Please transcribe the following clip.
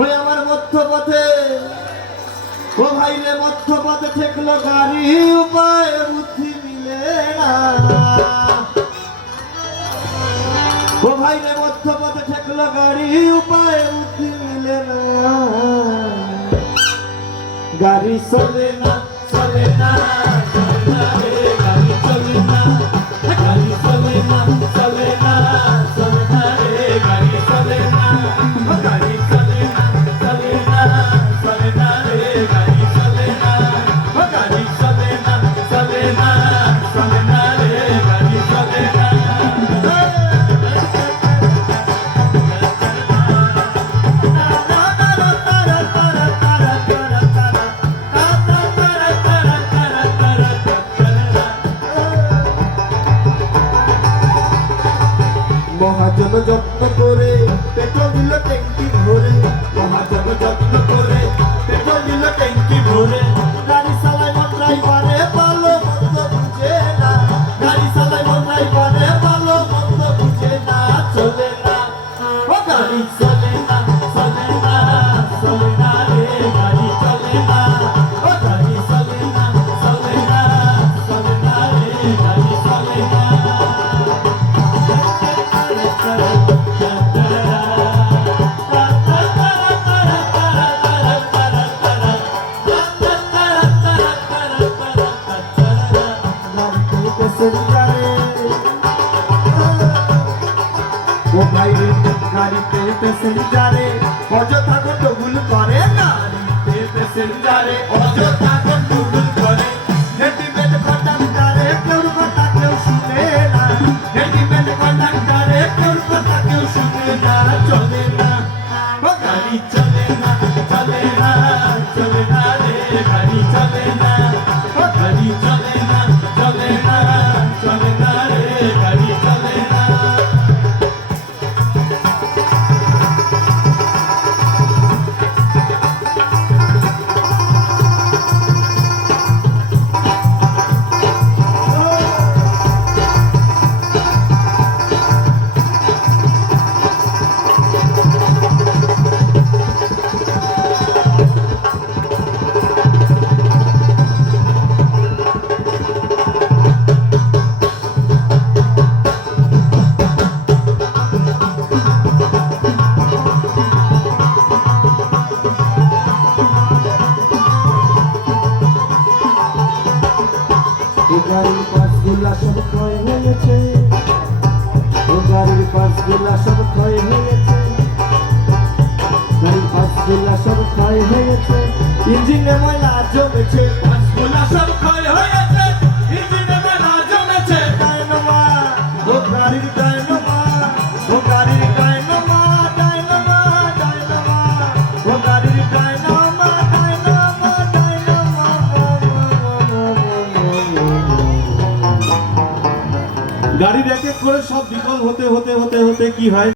ওই আমার মধ্যপথে ও ভাই রে মধ্যপথে ঠেকলো গাড়ি উপায় বুদ্ধি মিলে না। ও ভাই রে মধ্যপথে ঠেকলো গাড়ি উপায় বুদ্ধি মিলে না। গাড়ি চলে না চলে না চলে না রে গাড়ি চলে না গাড়ি চলে না চলে না চলে না রে গাড়ি চলে না গাড়ি চলে না চলে না চলে না রে গাড়ি চলে না গাড়ি চলে না চলে না চলে না রে গাড়ি চলে না। মহাজন যত্ন করে পেট্রোল দিল ট্যাঙ্কি ভরে, মহাজন যত্ন করে পেট্রোল দিল ট্যাঙ্কি ভরে। গাড়ি চালায় মন ড্রাইভারে ভালো মন্দ বুঝে না, গাড়ি চালায় মন ড্রাইভারে ভালো মন্দ বুঝে না। চলে না ও গাড়ি চলে না চলে না চলে না রে গাড়ি চলে না ও গাড়ি চলে না চলে না চলে না রে গাড়ি চলে না। ও ভাই রে গাড়িতে প্যাসেঞ্জারে অযথা গন্ডগোল করে, গাড়িতে প্যাসেঞ্জারে অযথা গন্ডগোল করে। হেডিমেন্ট কন্ডাক্টরে কেউ কথা কেউ শুনে না, হেডিমেন্ট কন্ডাক্টরে কেউ কথা কেউ শুনে না। চলে না ও গাড়ি চলে না চলে না চলে না রে গাড়ি চলে না ও গাড়ি চলে না চলে না চলে না রে গাড়ি চলে না। গাড়ির পার্সগুলা সব ক্ষয় হয়েছে, ও গাড়ির পার্সগুলা সব ক্ষয় হয়েছে, গাড়ির পার্সগুলা সব ক্ষয় হয়েছে, ইঞ্জিনে ময়লা জমেছে। পার্সগুলা সব ক্ষয় হয়েছে, ইঞ্জিনে ময়লা জমেছে। ডায়নামা ও গাড়ির ডায়নামা ও গাড়ির ডায়নামা ডায়নামা ডায়নামা ও গাড়ির ডায়নামা ডায়নামা ডায়নামা। গাড়ির এক এক করে সব বিকল হতে হতে হতে হতে কি হয়।